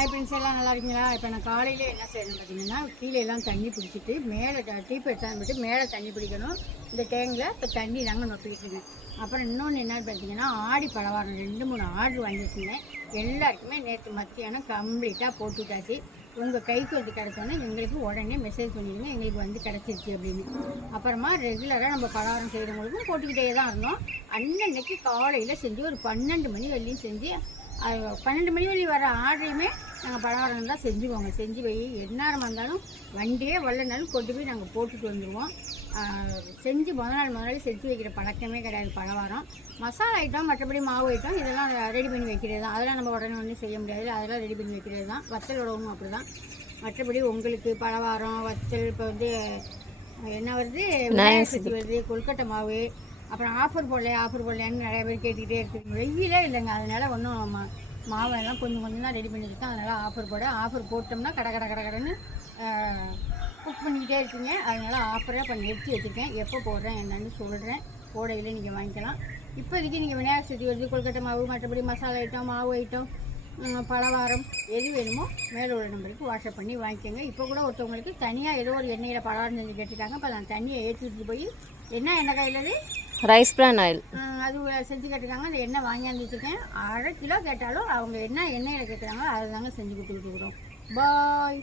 Hi friends எல்லாம் நல்லா இருக்கீங்களா? இப்போ நான் காலையில் என்ன செய்யணும் பார்த்தீங்கன்னா கீழே எல்லாம் தண்ணி பிடிச்சிட்டு மேலே டீப் எடுத்தாந்து மேலே தண்ணி பிடிக்கணும். இந்த டேங்கில் இப்போ தண்ணி தாங்க நொப்பிக்கிட்டு அப்புறம் இன்னொன்று என்னன்னு பார்த்தீங்கன்னா ஆடி பலவாரம் ரெண்டு மூணு ஆர்டர் வாங்கி வச்சுருந்தேன். எல்லாருக்குமே நேற்று மத்தியானம் கம்ப்ளீட்டாக போட்டு விட்டாச்சு. உங்கள் கைக்கு வந்து கிடச்சோன்னா எங்களுக்கு உடனே மெசேஜ் பண்ணிடுங்க எங்களுக்கு வந்து கிடச்சிருச்சு அப்படின்னு. அப்புறமா ரெகுலராக நம்ம பலகாரம் செய்கிறவங்களுக்கும் போட்டுக்கிட்டே தான் இருந்தோம். அன்னன்னைக்கு காலையில் செஞ்சு ஒரு பன்னெண்டு மணி வரையும் செஞ்சு அது பன்னெண்டு மணி வரை வர ஆர்டரையுமே நாங்கள் பலகாரம் தான் செஞ்சுக்குவோங்க. செஞ்சு போய் எந்நேரமாக இருந்தாலும் வண்டியே வரலனாலும் கொண்டு போய் நாங்கள் போட்டுட்டு வந்துடுவோம் செஞ்சு முத நாள் முதல்ல நாள் செஞ்சு வைக்கிற பழக்கமே கிடையாது பலகாரம். மசாலா ஐட்டம் மற்றபடி மாவு ஐட்டம் இதெல்லாம் ரெடி பண்ணி வைக்கிறது தான் அதெல்லாம் நம்ம உடனே ஒன்றும் செய்ய முடியாது. அதெல்லாம் ரெடி பண்ணி வைக்கிறது தான் வத்தல் உடவும் அப்படி தான் மற்றபடி உங்களுக்கு பலவாரம் வத்தல் இப்போ வந்து என்ன வருது? விநாயகர் சதுர்த்தி வருது கொல்கட்டை மாவு அப்புறம் ஆஃபர் போடலையா ஆஃபர் போடலையான்னு நிறைய பேர் கேட்டுக்கிட்டே இருக்குது. வெயிலே இல்லைங்க. அதனால் ஒன்றும் மாவெல்லாம் கொஞ்சம் கொஞ்சம் தான் ரெடி பண்ணியிருக்கேன் அதனால் ஆஃபர் போட ஆஃபர் போட்டோம்னா கடை கடை கடை கடைன்னு குக் பண்ணிக்கிட்டே இருக்கீங்க. அதனால் ஆஃபராக இப்போ நிறுத்தி வச்சுருக்கேன். எப்போ போடுறேன் என்னன்னு சொல்கிறேன் போடையில் நீங்கள் வாங்கிக்கலாம். இப்போதைக்கு நீங்கள் விநாயகர் சதுர்த்தி வருது. கொல்கட்டை மாவு மற்றபடி மசாலா ஐட்டம் மாவு ஐட்டம் பலவாரம் பலகாரம் எது வேணுமோ மேலே உள்ள நம்பருக்கு வாட்ஸ்அப் பண்ணி வாங்கிக்கோங்க. இப்போ கூட ஒருத்தவங்களுக்கு தனியாக ஏதோ ஒரு எண்ணெயில் பலவாரம் செஞ்சு கேட்டிருக்காங்க. இப்போ நான் தண்ணியை ஏற்றிட்டு போய் என்ன எண்ணெய் கையில் ரைஸ் பிரான் ஆயில் அது செஞ்சு கேட்டிருக்காங்க. அந்த எண்ணெய் வாங்கியாந்து வச்சுருக்கேன் அரை கிலோ கேட்டாலும் அவங்க என்ன எண்ணெயில் கேட்குறாங்களோ அதை தாங்க செஞ்சு கொடுத்துருக்குறோம் பாய்